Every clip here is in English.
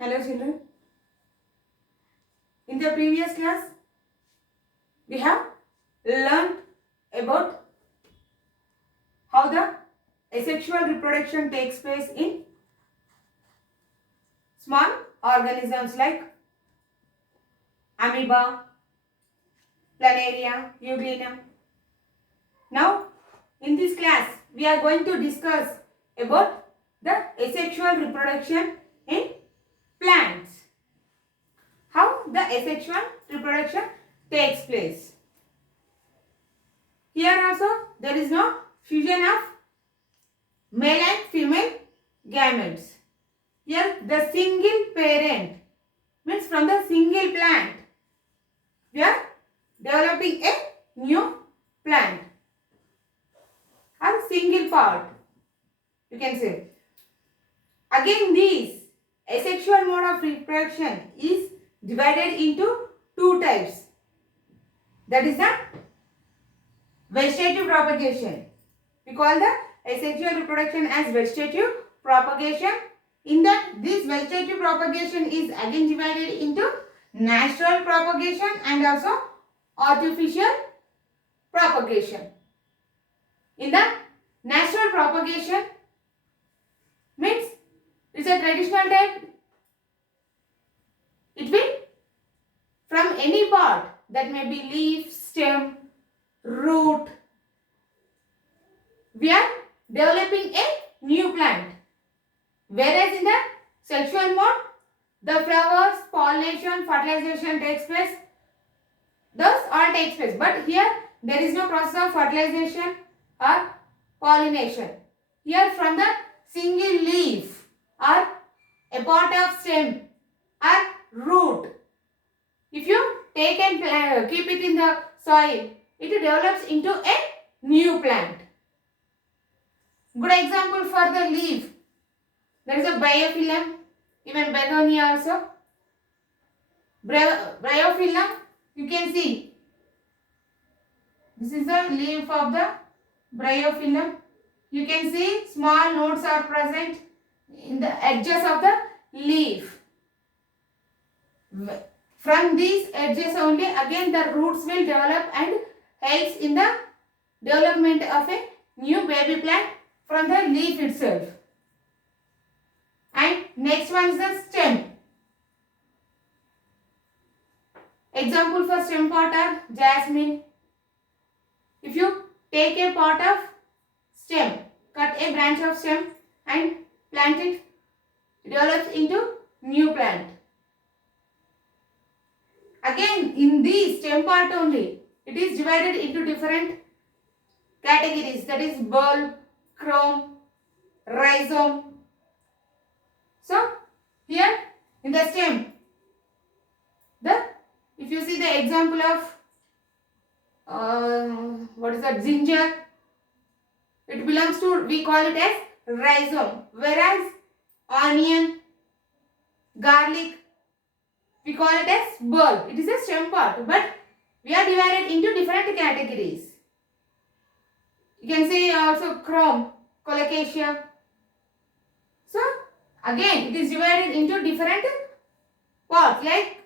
Hello children. In the previous class, we have learned about how the asexual reproduction takes place in small organisms like amoeba, planaria, euglena. Now, in this class, we are going to discuss about the asexual reproduction in plants. How the asexual reproduction takes place. Here also there is no fusion of male and female gametes. Here the single parent means from the single plant we are developing a new plant or single part, you can say. Again, this asexual mode of reproduction is divided into two types. That is the vegetative propagation. We call the asexual reproduction as vegetative propagation. In that, this vegetative propagation is again divided into natural propagation and also artificial propagation. In the natural propagation means it's a traditional type. It will from any part, that may be leaf, stem, root, we are developing a new plant. Whereas in the sexual mode, the flowers, pollination, fertilization takes place. Those all takes place. But here there is no process of fertilization or pollination. Here from the single leaf or a part of stem or root, if you take and keep it in the soil, it develops into a new plant. Good example for the leaf. There is a biophyllum, even begonia also. Biophyllum, you can see. This is the leaf of the biophyllum. You can see small nodes are present in the edges of the leaf. From these edges only again the roots will develop and helps in the development of a new baby plant from the leaf itself. And next one is the stem. Example for stem part are jasmine. If you take a part of stem, cut a branch of stem and plant it, it develops into new plant. Again, in the stem part only, it is divided into different categories, that is bulb, chrome, rhizome. So, here in the stem, if you see the example of what is that, ginger, it belongs to, we call it as rhizome, whereas onion, garlic, we call it as bulb. It is a stem part, but we are divided into different categories. You can say also chrome, colocasia. So again, it is divided into different parts, like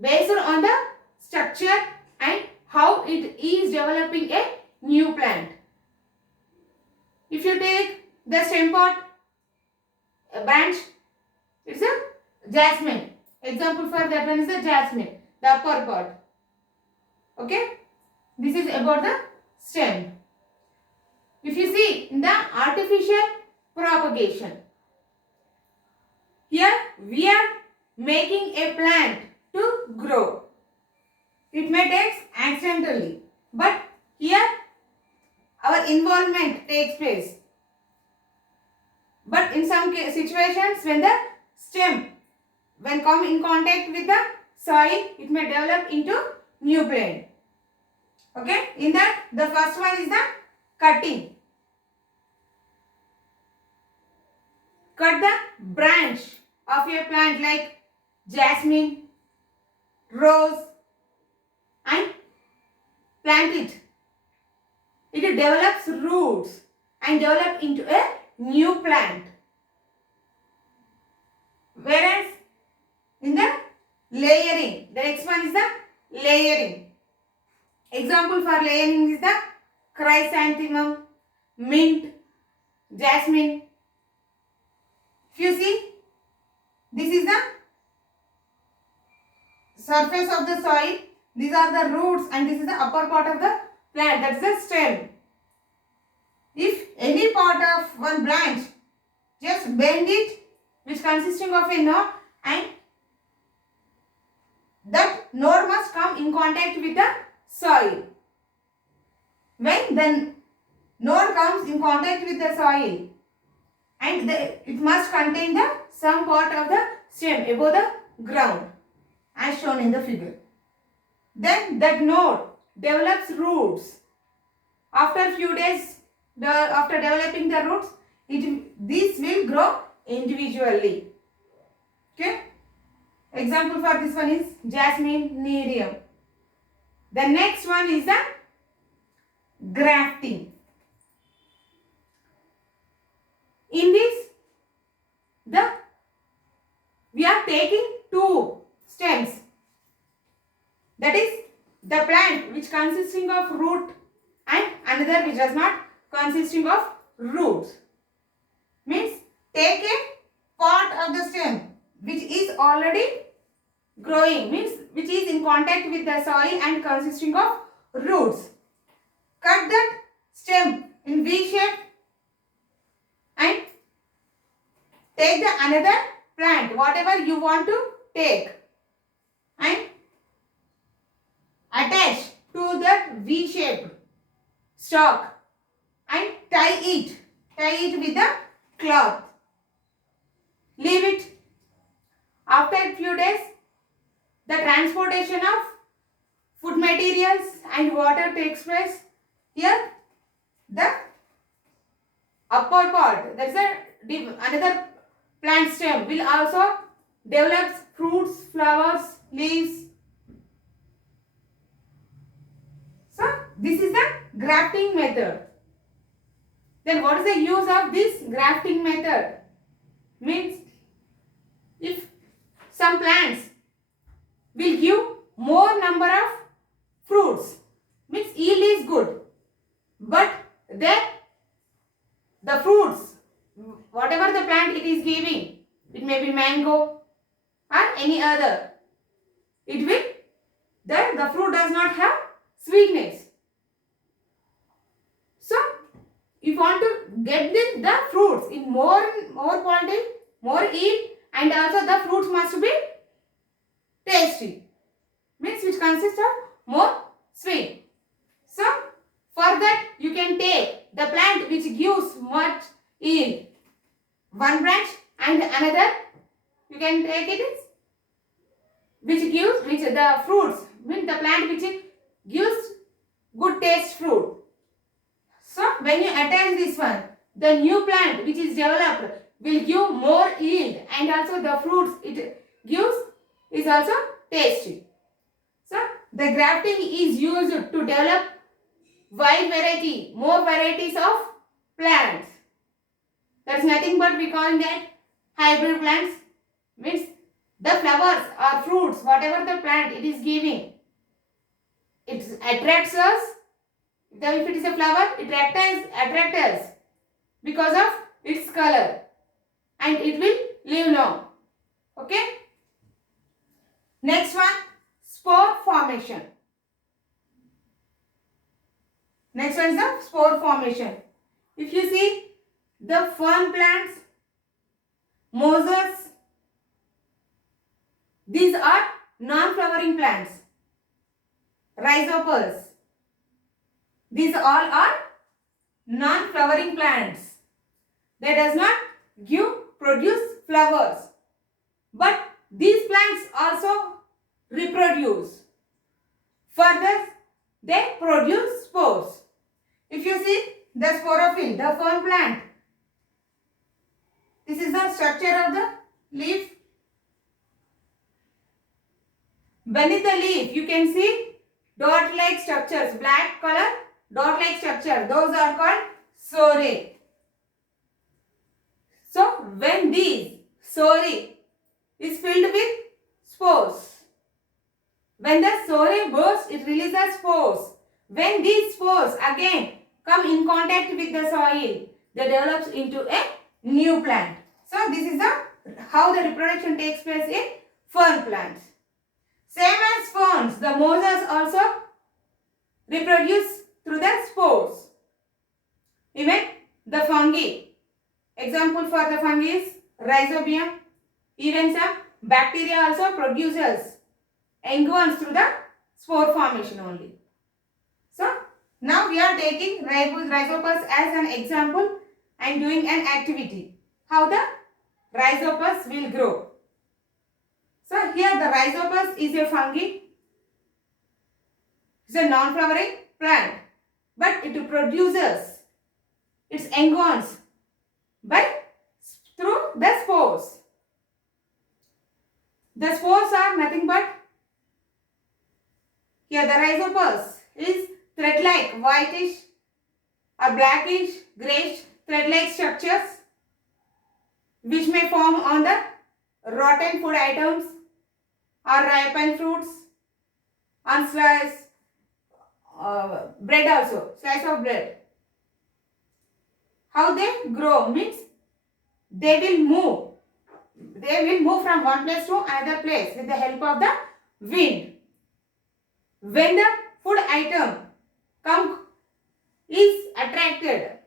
based on the structure and how it is developing a new plant. If you take the stem part, a branch, it's a jasmine. Example for that one is the jasmine, the upper part. Okay, this is about the stem. If you see in the artificial propagation, here we are making a plant to grow. It may take accidentally, but here our involvement takes place. But in some situations, when the stem, when come in contact with the soil, it may develop into new plant. Okay, in that the first one is the cutting. Cut the branch of a plant like jasmine, rose, and plant it. It develops roots and develop into a new plant. Whereas in the layering. The next one is the layering. Example for layering is the chrysanthemum, mint, jasmine. If you see, this is the surface of the soil. These are the roots and this is the upper part of the plant. That's the stem. If any part of one branch, just bend it, which consisting of a node, and that node must come in contact with the soil. When the node comes in contact with the soil, and it must contain the some part of the stem above the ground, as shown in the figure. Then that node develops roots. After few days, after developing the roots, this will grow individually. Okay. Example for this one is jasmine, nerium. The next one is the grafting. In this, we are taking two stems. That is the plant which consisting of root and another which does not consisting of roots. Means take a part of the stem which is already growing, means which is in contact with the soil and consisting of roots. Cut that stem in V shape and take the another plant, whatever you want to take, and attach to that V shaped stalk and tie it with the cloth. Leave it. After a few days, the transportation of food materials and water takes place. Here, the upper part, that is another plant stem, will also develop fruits, flowers, leaves. So, this is the grafting method. Then what is the use of this grafting method? Means, if some plants will give more number of fruits, means yield is good, but then the fruits, whatever the plant it is giving, it may be mango or any other, the fruit does not have sweetness. So, if you want to get the fruits in more quantity, more yield, and also the fruits must be tasty, means which consists of more sweet. So, for that you can take the plant which gives much yield, one branch, and another you can take it which the fruits, means the plant which gives good taste fruit. So, when you attach this one, the new plant which is developed will give more yield, and also the fruits it gives is also tasty. So, the grafting is used to develop more varieties of plants. That is nothing but we call that hybrid plants. Means the flowers or fruits, whatever the plant it is giving, it attracts us. If it is a flower, it attracts us because of its color, and it will live long. Okay. Next one, spore formation. Next one is the spore formation. If you see the fern plants, mosses, these are non-flowering plants. Rhizopus, these all are non-flowering plants. They does not produce flowers. But these plants also reproduce. Further, they produce spores. If you see the sporophyll, the fern plant, this is the structure of the leaf. Beneath the leaf, you can see dot-like structures, black color dot-like structure. Those are called sore. So, when these sore is filled with spores. When the spore bursts, it releases spores. When these spores again come in contact with the soil, they develops into a new plant. So this is how the reproduction takes place in fern plants. Same as ferns, the mosses also reproduce through the spores. Even the fungi. Example for the fungi is Rhizobium. Even some bacteria also produces young ones through the spore formation only. So now we are taking Rhizopus as an example and doing an activity. How the Rhizopus will grow. So here the Rhizopus is a fungi. It's a non-flowering plant, but it produces its young ones through the spores. The spores are nothing but, here the Rhizopus is thread-like, whitish or blackish, greyish thread-like structures which may form on the rotten food items or ripened fruits, on slice, bread also, slice of bread. How they grow means they will move. They will move from one place to another place with the help of the wind. When the food item is attracted,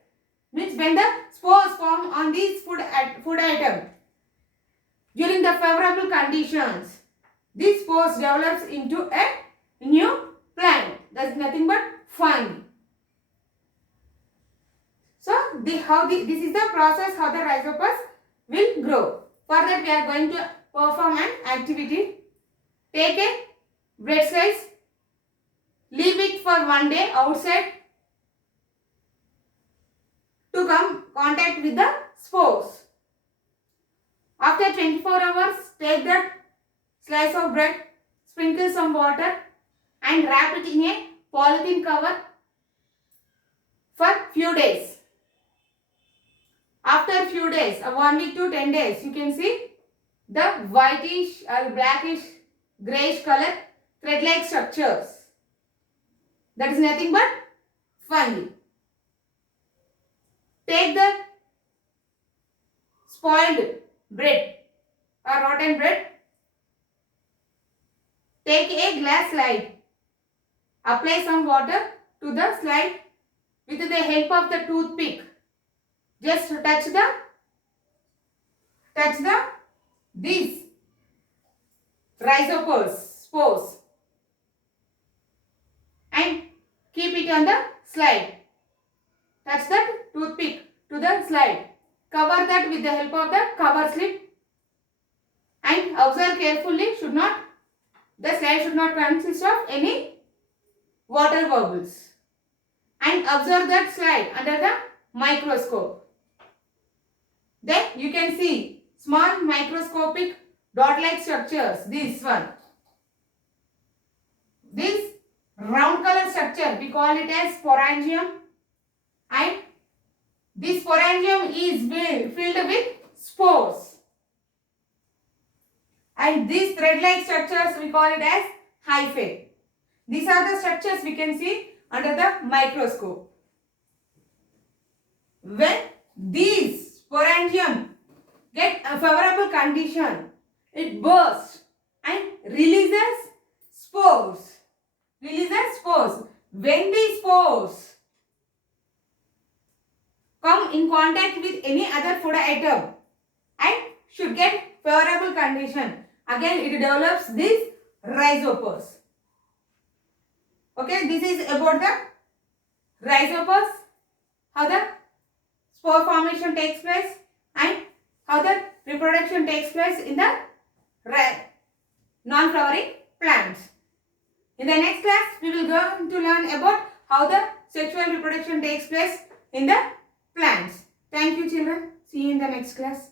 means when the spores form on these food item during the favorable conditions, these spores develops into a new plant. That's nothing but fungi. So this is the process how the Rhizopus will grow. For that we are going to perform an activity. Take a bread slice, leave it for 1 day outside to come contact with the spores. After 24 hours, take that slice of bread, sprinkle some water and wrap it in a polythene cover for few days. After few days, 1 week to 10 days, you can see the whitish or blackish greyish color thread-like structures. That is nothing but fungi. Take the spoiled bread or rotten bread. Take a glass slide. Apply some water to the slide with the help of the toothpick. Just touch these Rhizopus spores and keep it on the slide. Touch that toothpick to the slide. Cover that with the help of the cover slip and observe carefully. The slide should not consist of any water bubbles. And observe that slide under the microscope. Then you can see small microscopic dot-like structures. This one. This round color structure, we call it as sporangium. And this sporangium is filled with spores. And these thread-like structures, we call it as hyphae. These are the structures we can see under the microscope. When these sporangium get a favorable condition, it bursts and releases spores. When these spores come in contact with any other food item and should get favorable condition, again it develops this Rhizopus. Okay, this is about the Rhizopus, how the spore formation takes place and how the reproduction takes place in the non-flowering plants. In the next class, we will go to learn about how the sexual reproduction takes place in the plants. Thank you, children. See you in the next class.